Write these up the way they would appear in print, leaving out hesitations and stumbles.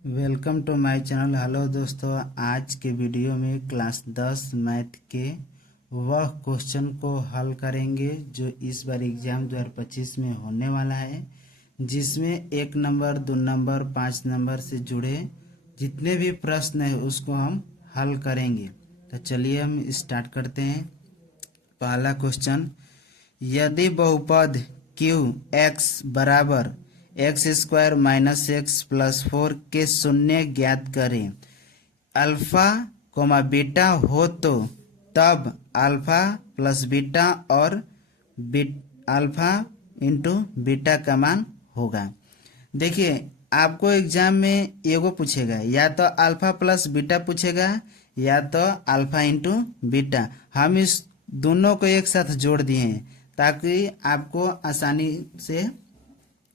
Welcome to my channel. Hello दोस्तों, आज के वीडियो में क्लास 10 मैथ के वह क्वेश्चन को हल करेंगे जो इस बार एग्जाम 2025 में होने वाला है, जिसमें 1 नंबर 2 नंबर 5 नंबर से जुड़े जितने भी प्रश्न है उसको हम हल करेंगे। तो चलिए हम स्टार्ट करते हैं। पहला क्वेश्चन, यदि बहुपद क्यू एक्स बराबर x square minus x plus 4 के शून्य ज्ञात करें, अल्फा कोमा बीटा हो तो तब अल्फा प्लस बीटा और अल्फा इंटू बीटा का मान होगा। देखिए, आपको एग्जाम में एगो पूछेगा, या तो अल्फा प्लस बीटा पूछेगा या तो अल्फा इंटू बीटा। हम इस दोनों को एक साथ जोड़ दिए हैं ताकि आपको आसानी से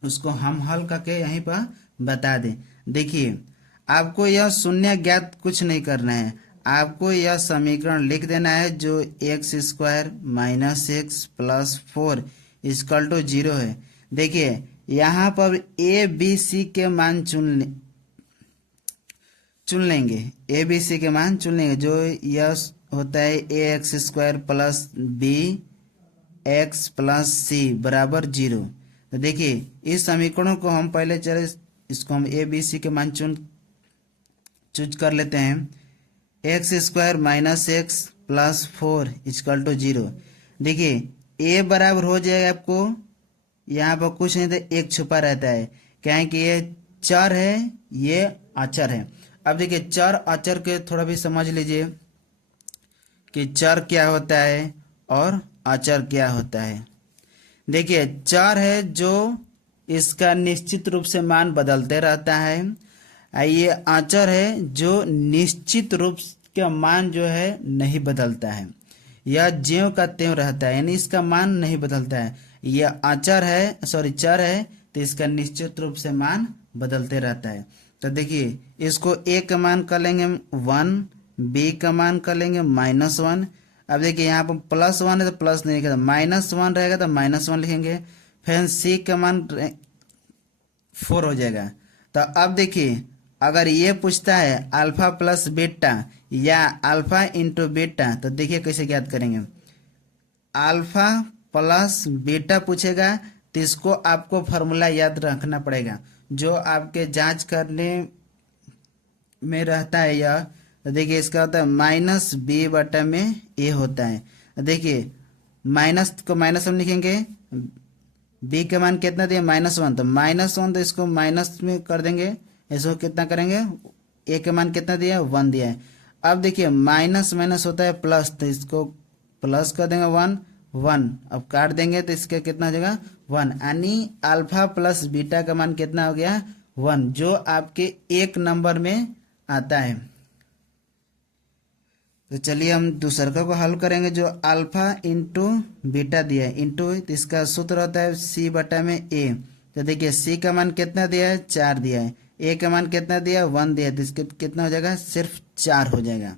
उसको हम हल करके यहीं पर बता दें। देखिए, आपको यह शून्य ज्ञात कुछ नहीं करना है, आपको यह समीकरण लिख देना है जो x square minus x plus 4 equal to 0 है। देखिए, यहाँ पर ए बी सी के मान चुन लेंगे, ए बी सी के मान चुन लेंगे, जो यह होता है a x square plus b x plus c बराबर 0। तो देखिए, इस समीकरणों को हम पहले चले इसको हम ए बी सी के मान चूज कर लेते हैं। X square minus x plus 4 equal to 0। देखिए, ए बराबर हो जाएगा, आपको यहाँ पर कुछ नहीं तो एक छुपा रहता है, क्या है कि ये चर है, ये अचर है। अब देखिए, चर अचर के थोड़ा भी समझ लीजिए कि चर क्या होता है और अचर क्या होता है। देखिए, चर है जो इसका निश्चित रूप से मान बदलते रहता है, ये अचर है जो निश्चित रूप का मान जो है नहीं बदलता है, यह ज्यों का त्यों रहता है, यानी इसका मान नहीं बदलता है। यह अचर है, चर है, तो इसका निश्चित रूप से मान बदलते रहता है। तो देखिए, इसको ए का मान कर लेंगे 1, बी का मान कर लेंगे -1। अब देखिए, यहाँ पर +1 है तो प्लस नहीं लिखेगा, -1 रहेगा तो -1 लिखेंगे। फिर सी का मान 4 हो जाएगा। तो अब देखिए, अगर ये पूछता है अल्फा प्लस बीटा या अल्फा इंटू बीटा, तो देखिए कैसे ज्ञात करेंगे। अल्फा प्लस बीटा पूछेगा तो इसको आपको फॉर्मूला याद रखना पड़ेगा जो आपके जांच करने में रहता है यह। तो देखिए, इसका होता है माइनस बी बटा में ए होता है। देखिए, माइनस को माइनस हम लिखेंगे, बी का मान कितना दिया -1, तो -1, तो इसको माइनस में कर देंगे, इसको कितना करेंगे, ए का मान कितना दिया 1 दिया है। अब देखिए, माइनस माइनस होता है प्लस, तो इसको प्लस कर देंगे 1, अब काट देंगे तो इसका कितना हो जाएगा 1, यानी अल्फा प्लस बीटा का मान कितना हो गया 1, जो आपके 1 नंबर में आता है। तो चलिए हम दूसरा को हल करेंगे, जो अल्फा इंटू बीटा दिया है, इंटू, तो इसका सूत्र होता है सी बटा में ए। तो देखिए, सी का मान कितना दिया है 4 दिया है, ए का मान कितना दिया है 1 दिया है, तो इसके कितना हो जाएगा सिर्फ 4 हो जाएगा।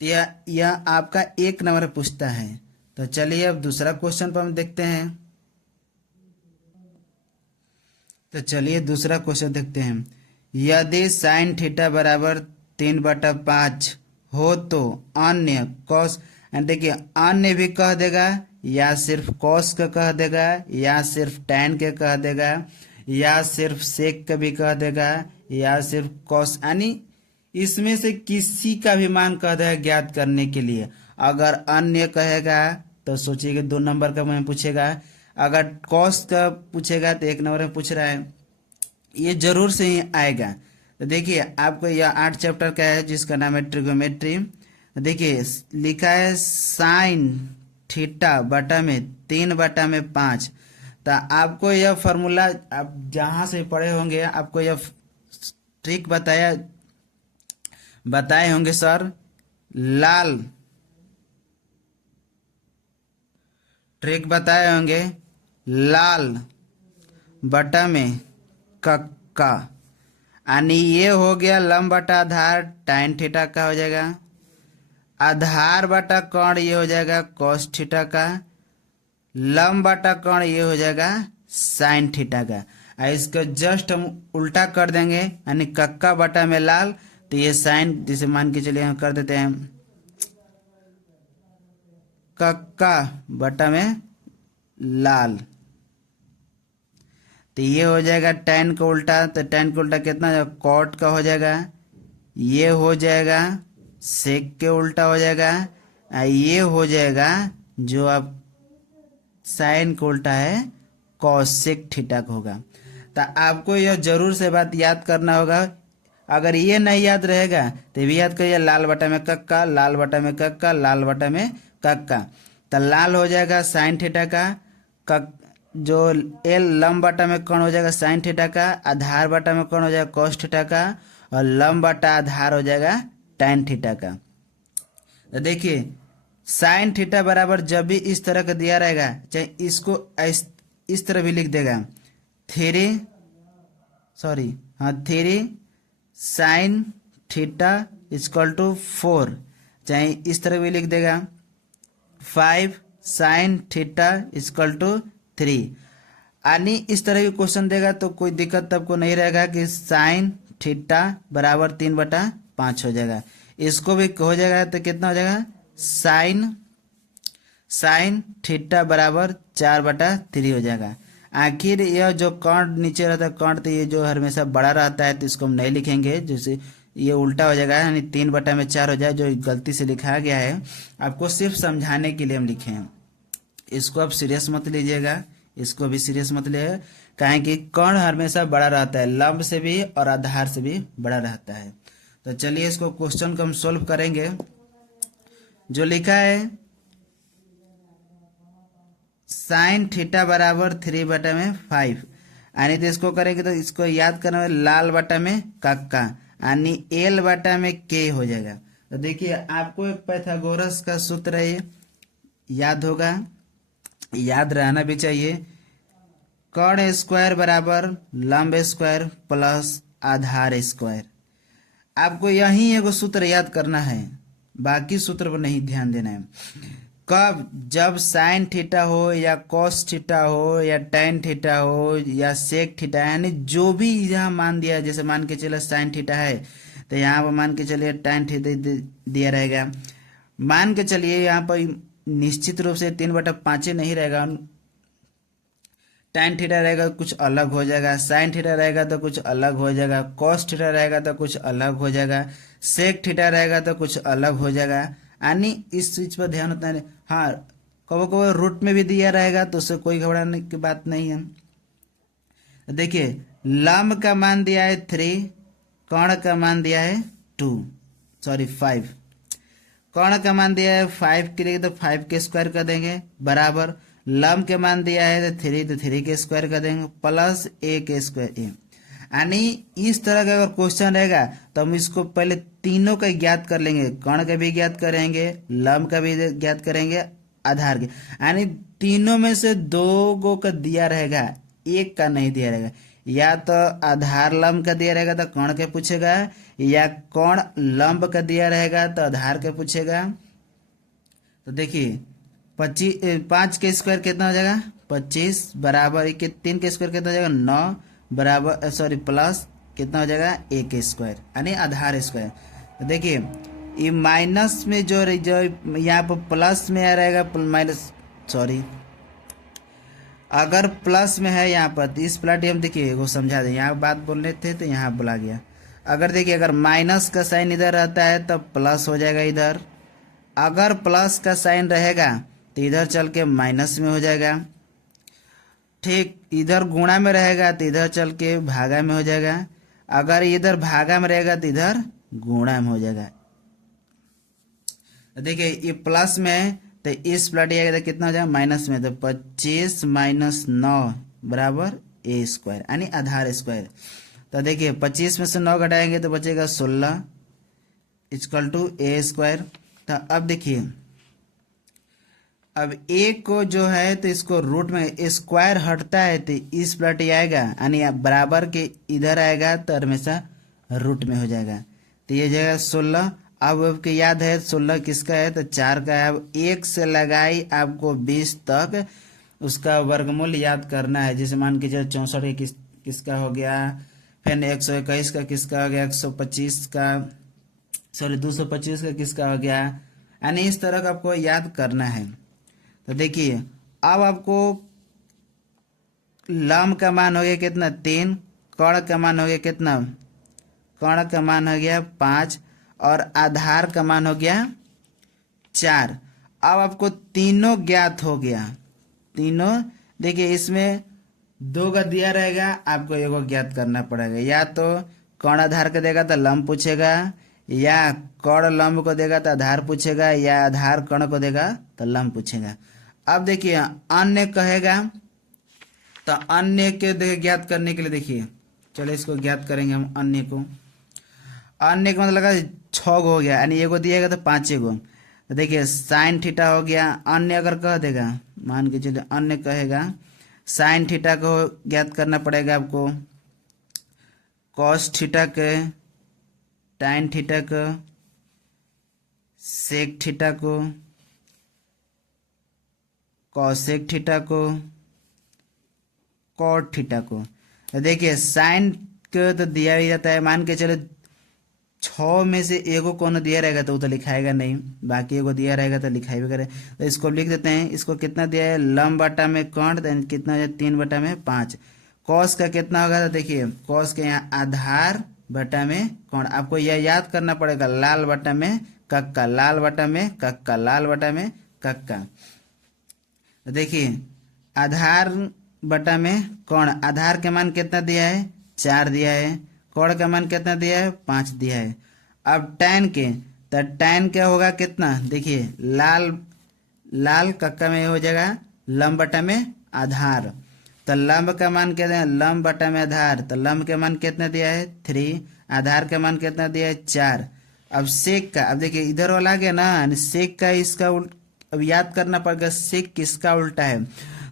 तो यह आपका 1 नंबर पूछता है। तो चलिए अब दूसरा क्वेश्चन पर हम देखते हैं। तो चलिए दूसरा क्वेश्चन देखते हैं। यदि साइन थीटा बराबर 3/5 हो तो अन्य कॉस, देखिए अन्य भी कह देगा या सिर्फ कॉस का कह देगा या सिर्फ टैन के कह देगा या सिर्फ सेक का भी कह देगा या सिर्फ कॉस, यानी इसमें से किसी का भी मान कह देगा ज्ञात करने के लिए। अगर अन्य कहेगा तो सोचिए 2 नंबर का मैं पूछेगा, अगर कॉस का पूछेगा तो 1 नंबर में पूछ रहा है, ये जरूर से ही आएगा। तो देखिए, आपको यह 8 चैप्टर का है जिसका नाम है ट्रिगोमेट्री। देखिए, लिखा है साइन थीटा बटा में 3/5। तो आपको यह फॉर्मूला आप जहां से पढ़े होंगे, आपको यह ट्रिक बताए होंगे सर, लाल ट्रिक बताए होंगे, लाल बटा में कक्का, यानी ये हो गया लंब बटा आधार टाइन थीटा का हो जाएगा, आधार बटा कोण ये हो जाएगा कॉस थीटा का, लंब बटा कोण ये हो जाएगा साइन थीटा का। और इसको जस्ट हम उल्टा कर देंगे यानी कक्का बटा में लाल, तो ये साइन जिसे मान के चलिए हम कर देते हैं कक्का बटा में लाल, तो ये हो जाएगा tan का उल्टा, तो tan का उल्टा कितना हो जाएगा कॉट का हो जाएगा, ये हो जाएगा सेक के उल्टा हो जाएगा, ये हो जाएगा जो अब साइन का उल्टा है कॉसेक थीटा का होगा। तो आपको यह जरूर से बात याद करना होगा, अगर ये नहीं याद रहेगा तो भी याद करिए लाल बटा में कक्का, लाल बटा में कक्का, लाल बटा में कक्का, तो लाल हो जाएगा साइन थीटा का, जो एल लंब बटा में कौन हो जाएगा साइन थीटा का, आधार बटा में कौन हो जाएगा कॉस थीटा का, और लंब बटा आधार हो जाएगा टैन थीटा का। तो देखिए साइन थीटा बराबर जब भी इस तरह का दिया रहेगा, चाहे इसको इस तरह भी लिख देगा three sine theta equal to 4, चाहे इस तरह भी लिख देगा 5 साइन थीटा इक्वल टू 3, यानी इस तरह के क्वेश्चन देगा तो कोई दिक्कत आपको नहीं रहेगा कि साइन थीटा बराबर 3/5 हो जाएगा। इसको भी हो जाएगा तो कितना हो जाएगा साइन थीटा बराबर 4/3 हो जाएगा। आखिर यह जो कर्ण नीचे रहता है कर्ण, तो ये जो हमेशा बड़ा रहता है तो इसको हम नहीं लिखेंगे, जैसे ये उल्टा हो जाएगा यानी 3/4 हो जाए, जो गलती से लिखा गया है आपको सिर्फ समझाने के लिए हम लिखे हैं। इसको आप सीरियस मत लीजिएगा, इसको भी सीरियस मत लीजिएगा, काहे कि कर्ण हमेशा बड़ा रहता है, लंब से भी और आधार से भी बड़ा रहता है। तो चलिए इसको क्वेश्चन को हम सोल्व करेंगे। जो लिखा है साइन थीटा बराबर 3/5, यानी तो इसको करेंगे तो इसको याद करना है लाल बटा में कक्का, यानी एल बटा में के हो जाएगा। तो देखिए आपको एक पाइथागोरस का सूत्र है याद होगा, याद रहना भी चाहिए, कर्ण स्क्वायर बराबर लंब स्क्वायर प्लस आधार स्क्वायर। आपको यही एगो सूत्र याद करना है, बाकी सूत्र पर नहीं ध्यान देना है। कब जब साइन थीटा हो या कॉस थीटा हो या टैन थीटा हो या सेक थीटा, यानी जो भी यहाँ मान दिया, जैसे मान के चले साइन थीटा है तो यहाँ पर मान के चलिए टैन थीटा दिया रहेगा, मान के चलिए यहाँ पर निश्चित रूप से 3/5 नहीं रहेगा, टैन थीटा रहेगा कुछ अलग हो जाएगा, साइन थीटा रहेगा तो कुछ अलग हो जाएगा, कॉस थीटा रहेगा तो कुछ अलग हो जाएगा, सेक थीटा रहेगा तो कुछ अलग हो जाएगा, यानी इस चीज पर ध्यान होता है। हाँ कबो कबो रूट में भी दिया रहेगा तो उससे कोई घबराने की बात नहीं है। देखिए लंब का मान दिया है 3, कर्ण का मान दिया है 5, कर्ण का मान दिया है 5 के लिए तो 5 के स्क्वायर कर देंगे बराबर, लंब के मान दिया है तो 3 के स्क्वायर कर देंगे प्लस a के स्क्वायर, यानी इस तरह का अगर क्वेश्चन रहेगा तो हम इसको पहले तीनों का ज्ञात कर लेंगे, कर्ण का भी ज्ञात करेंगे, लंब का भी ज्ञात करेंगे, आधार के, यानी तीनों में से 2 गो का दिया रहेगा, एक का नहीं दिया रहेगा, या तो आधार लंब का दिया रहेगा तो कर्ण के पूछेगा, या कर्ण लंब का दिया रहेगा तो आधार के पूछेगा। तो देखिए 5 के स्क्वायर कितना हो जाएगा 25 बराबर 3 के स्क्वायर कितना हो जाएगा 9 बराबर प्लस कितना हो जाएगा a के स्क्वायर यानी आधार स्क्वायर। तो देखिए ये माइनस में जो यहाँ पर प्लस में आ रहेगा माइनस अगर प्लस में है यहाँ पर तो इस प्लेटियम देखिए वो समझा दें, यहाँ बात बोल रहे थे तो यहाँ बुला गया। अगर देखिए अगर माइनस का साइन इधर रहता है तो प्लस हो जाएगा इधर, अगर प्लस का साइन रहेगा तो इधर चल के माइनस में हो जाएगा, ठीक इधर गुणा में रहेगा तो इधर चल के भागा में हो जाएगा, अगर इधर भागा में रहेगा तो इधर गुणा में हो जाएगा। देखिए ये प्लस में है तो इस प्लट आएगा तो कितना हो जाएगा माइनस में, तो 25 माइनस 9 बराबर a स्क्वायर यानी आधार स्क्वायर। तो देखिए 25 में से 9 घटाएंगे तो बचेगा 16 इक्वल टू a स्क्वायर। तो अब देखिए अब a को जो है तो इसको रूट में स्क्वायर हटता है तो इस प्लट आएगा यानी बराबर के इधर आएगा तो हमेशा रूट में हो जाएगा। तो ये जाएगा 16। अब आपको याद है 16 किसका है तो 4 का है। अब 1 से लगाई आपको 20 तक उसका वर्गमूल याद करना है। जैसे मान के चलो 64 के किसका हो गया, फिर 121 का किसका हो गया, 125 का, सॉरी 225 का किसका हो गया। यानी इस तरह का आपको याद करना है। तो देखिए अब आपको लम का मान हो गया कितना 3, कर्ण का मान हो गया कितना, कर्ण का मान हो गया 5 और आधार का मान हो गया 4। अब आपको तीनों ज्ञात हो गया, तीनों। देखिए इसमें 2 का दिया रहेगा, आपको एगो ज्ञात करना पड़ेगा। या तो कर्ण आधार का देगा तो लंब पूछेगा, या कर्ण लंब को देगा तो आधार पूछेगा, या आधार कर्ण को देगा तो लंब पूछेगा। अब देखिए अन्य कहेगा तो अन्य के ज्ञात करने के लिए देखिए, चलो इसको ज्ञात करेंगे हम। अन्य को, अन्य का मतलब लगा 6 गो हो गया, यानी एगो दिएगा तो 5 गो। तो देखिए साइन थीटा हो गया। अन्य अगर कह देगा, मान के चलिए अन्य कहेगा, साइन थीटा को ज्ञात करना पड़ेगा आपको, कॉस थीटा के, टाइन थीटा को, सेक थीटा को, कॉसेक थीटा को, कॉट थीटा को। तो देखिए साइन को तो दिया ही जाता है, मान के चलो 6 में से एगो कौन दिया रहेगा तो वो तो लिखाएगा नहीं, बाकी एगो दिया रहेगा तो लिखाई भी करे। तो इसको लिख देते हैं। इसको कितना दिया है, लंब बटा में कर्ण, तो कितना है 3 बटा में 5। कॉस का कितना होगा, तो देखिए कॉस के यहाँ आधार बटा में कर्ण। आपको यह याद करना पड़ेगा, लाल बटा में कक्का, लाल बटा में कक्का, लाल बटा में कक्का। तो देखिए आधार बटा में कर्ण, आधार के मान कितना दिया है 4 दिया है, कर्ण का मान कितना दिया है 5 दिया है। अब टैन के, तो टैन क्या होगा कितना, देखिए लाल, लाल कक्का में हो जाएगा लंब बटा में आधार। तो लंब का मान क्या दिया है, लंब बटा में आधार, तो लंब के मान कितना दिया है 3, आधार का मान कितना दिया है 4। अब सेक का, अब देखिए इधर वाला आ गया ना, सेक का इसका अब याद करना पड़ेगा सेक किसका उल्टा है।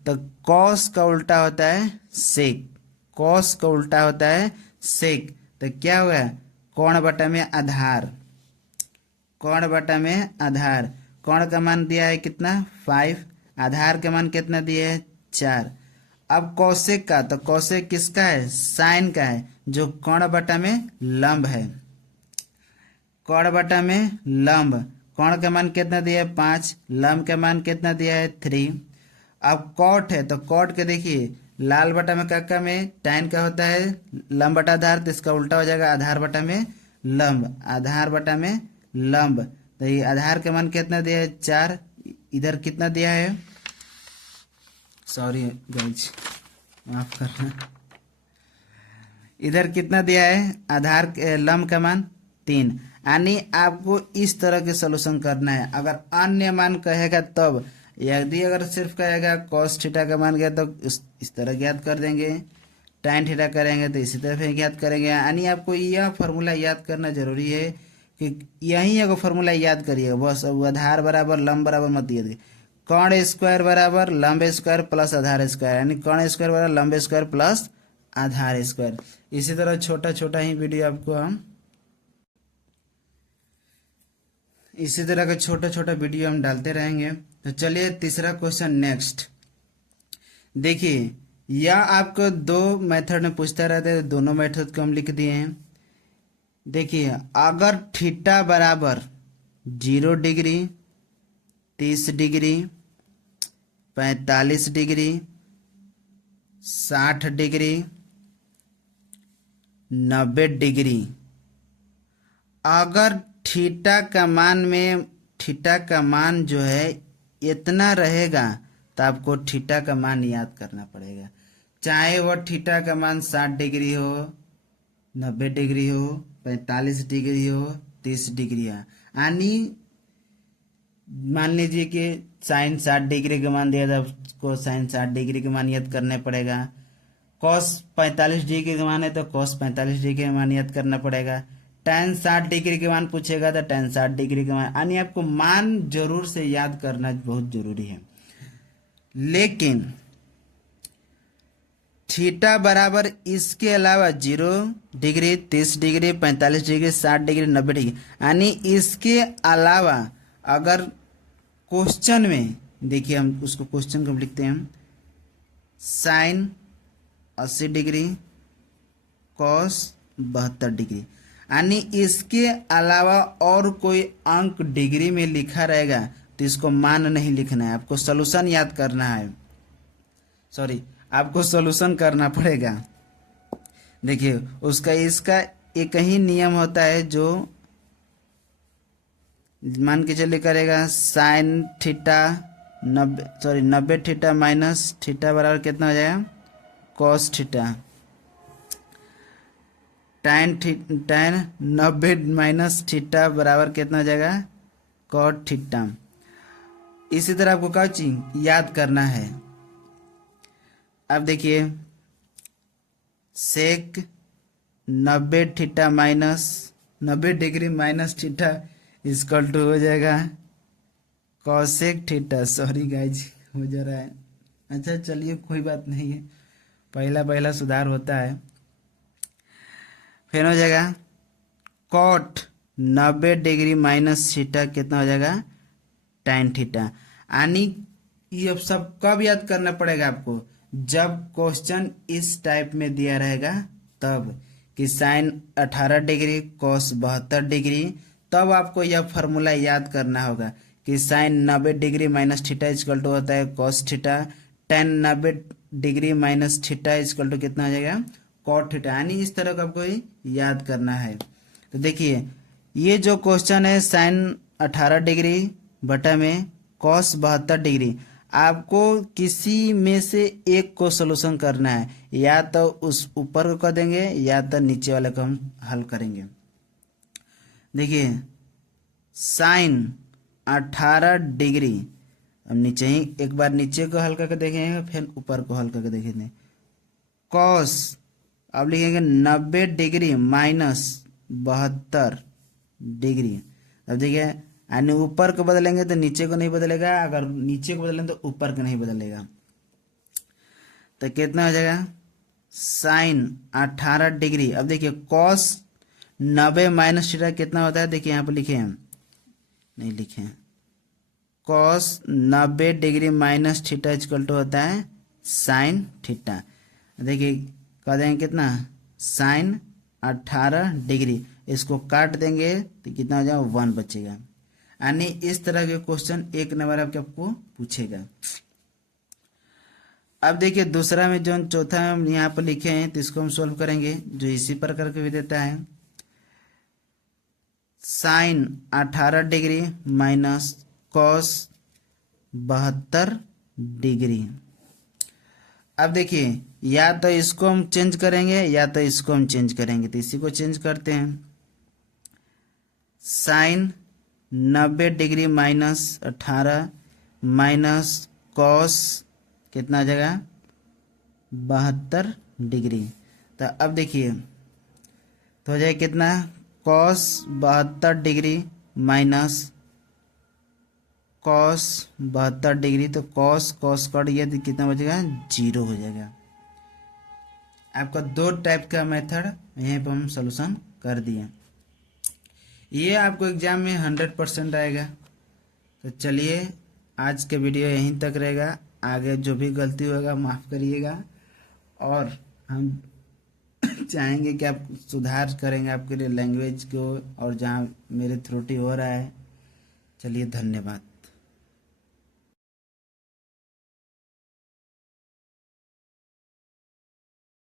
तो कॉस का उल्टा होता है सेक, कॉस का उल्टा होता है सेक। तो क्या हुआ, कर्ण बटा में आधार, कर्ण बटा में आधार। कर्ण का मान दिया है कितना 5, आधार के मान कितना दिया है 4। अब कौशिक का, तो कौशिक किसका है, साइन का है, जो कर्ण बटा में लंब है, कर्ण बटा में लंब। कर्ण का मान कितना दिया है 5, लंब का मान कितना दिया है 3। अब कॉट है, तो कॉट के देखिए लाल बटा में कक्का में टाइन का होता है लंब बटा आधार, तो इसका उल्टा हो जाएगा आधार बटा में लंब, आधार बटा में लंब। तो ये आधार के मान कितना दिया है 4, इधर कितना दिया है, सॉरी गाइस माफ करना, इधर कितना दिया है आधार लंब का मान 3। यानी आपको इस तरह के सॉल्यूशन करना है। अगर अन्य मान कहेगा तब, यदि अगर सिर्फ कहेगा कॉस थीटा का मान गया तो इस तरह ज्ञात कर देंगे, टाइन थीटा करेंगे तो इसी तरह ज्ञात करेंगे। यानी आपको यह फार्मूला याद करना जरूरी है कि यही एगो फार्मूला याद करिएगा बस। अब आधार बराबर लंब बराबर मत दिए, कर्ण स्क्वायर बराबर लंब स्क्वायर प्लस आधार स्क्वायर, यानी कर्ण स्क्वायर बराबर लंब स्क्वायर प्लस आधार स्क्वायर। इसी तरह छोटा छोटा ही वीडियो आपको हम इसी तरह का छोटा छोटा वीडियो हम डालते रहेंगे। तो चलिए तीसरा क्वेश्चन नेक्स्ट। देखिए यह आपको 2 मेथड में पूछता रहता है, दोनों मेथड को हम लिख दिए हैं। देखिए अगर थीटा बराबर 0 degree, 30 degree, 45 degree, 60 degree, 90 degree, अगर थीटा का मान में, थीटा का मान जो है इतना रहेगा तो आपको थीटा का मान याद करना पड़ेगा। चाहे वह थीटा का मान 60 डिग्री हो, 90 डिग्री हो, 45 डिग्री हो, 30 डिग्री हो। यानी मान लीजिए कि साइन 60 डिग्री का मान दिया था, उसको साइन 60 डिग्री का मान याद करना पड़ेगा। कॉस 45 डिग्री का मान है तो कॉस 45 डिग्री का मान याद करना पड़ेगा। tan 60 डिग्री के मान पूछेगा तो tan 60 डिग्री के मान, यानी आपको मान जरूर से याद करना बहुत जरूरी है। लेकिन थीटा बराबर इसके अलावा 0 degree, 30 degree, 45 degree, 60 degree, 90 degree, यानी इसके अलावा अगर क्वेश्चन में, देखिए हम उसको क्वेश्चन को लिखते हैं, साइन 80 डिग्री, कॉस 72 डिग्री। यानी इसके अलावा और कोई अंक डिग्री में लिखा रहेगा तो इसको मान नहीं लिखना है, आपको सॉल्यूशन याद करना है, सॉरी आपको सॉल्यूशन करना पड़ेगा। देखिए उसका इसका एक ही नियम होता है जो मान के चलिए करेगा sine theta 90 theta minus theta बराबर कितना हो जाएगा cos theta, tan 90 minus theta बराबर कितना हो जाएगा कॉट थीटा। इसी तरह आपको क्या चीज याद करना है। अब देखिए sec 90 theta minus 90 degree minus theta equal to हो जाएगा कॉसेक थीटा। सॉरी गाइज हो जा रहा है, अच्छा चलिए कोई बात नहीं है, पहला पहला सुधार होता है। फिर हो जाएगा कॉट 90 डिग्री माइनस थीटा कितना हो जाएगा tan थीटा। यानी ये सब कब याद करना पड़ेगा आपको, जब क्वेश्चन इस टाइप में दिया रहेगा तब कि साइन 18 डिग्री कॉस 72 डिग्री, तब आपको यह फॉर्मूला याद करना होगा कि sine 90 degree minus theta equal to होता है cos theta, tan 90 degree minus theta equal to कितना हो जाएगा कॉट थीटा। यानी इस तरह का आपको याद करना है। तो देखिए ये जो क्वेश्चन है साइन 18 डिग्री बटा में कॉस 72 डिग्री, आपको किसी में से एक को सोल्यूशन करना है, या तो उस ऊपर को कर देंगे या तो नीचे वाले को हम हल करेंगे। देखिए साइन 18 डिग्री, अब नीचे ही एक बार नीचे को हल करके देखेंगे फिर ऊपर को हल करके देखेंगे। कॉस अब लिखेंगे 90 डिग्री माइनस 72 डिग्री। अब देखिए यानी ऊपर को बदलेंगे तो नीचे को नहीं बदलेगा, अगर नीचे को बदलेंगे तो ऊपर को नहीं बदलेगा। तो कितना हो जाएगा साइन 18 डिग्री। अब देखिए कॉस 90 माइनस थीटा कितना होता है, देखिए यहाँ पर लिखे हैं, नहीं लिखे हैं, cos 90 degree minus theta equal to होता है साइन थीटा। देखिए कह देंगे कितना साइन 18 डिग्री, इसको काट देंगे तो कितना हो जाएगा 1 बचेगा। यानी इस तरह के क्वेश्चन एक नंबर आपको पूछेगा। अब देखिए दूसरा में जो चौथा हम यहाँ पर लिखे हैं तो इसको हम सोल्व करेंगे, जो इसी प्रकार के भी देता है sine 18 degree minus cos 72 degree. अब देखिए या तो इसको हम चेंज करेंगे या तो इसको हम चेंज करेंगे, तो इसी को चेंज करते हैं। Sine 90 degree minus 18 minus cos कितना आ जाएगा 72 डिग्री। तो अब देखिए तो हो जाएगा कितना cos 72 degree minus cos 72 degree, तो कॉस कॉस कट गया तो कितना बचेगा 0 हो जाएगा। आपका दो टाइप का मेथड यहीं पर हम सॉल्यूशन कर दिए। ये आपको एग्जाम में 100% आएगा। तो चलिए आज के वीडियो यहीं तक रहेगा, आगे जो भी गलती होगा माफ़ करिएगा, और हम चाहेंगे कि आप सुधार करेंगे आपके लिए लैंग्वेज को, और जहाँ मेरे त्रुटि हो रहा है। चलिए धन्यवाद।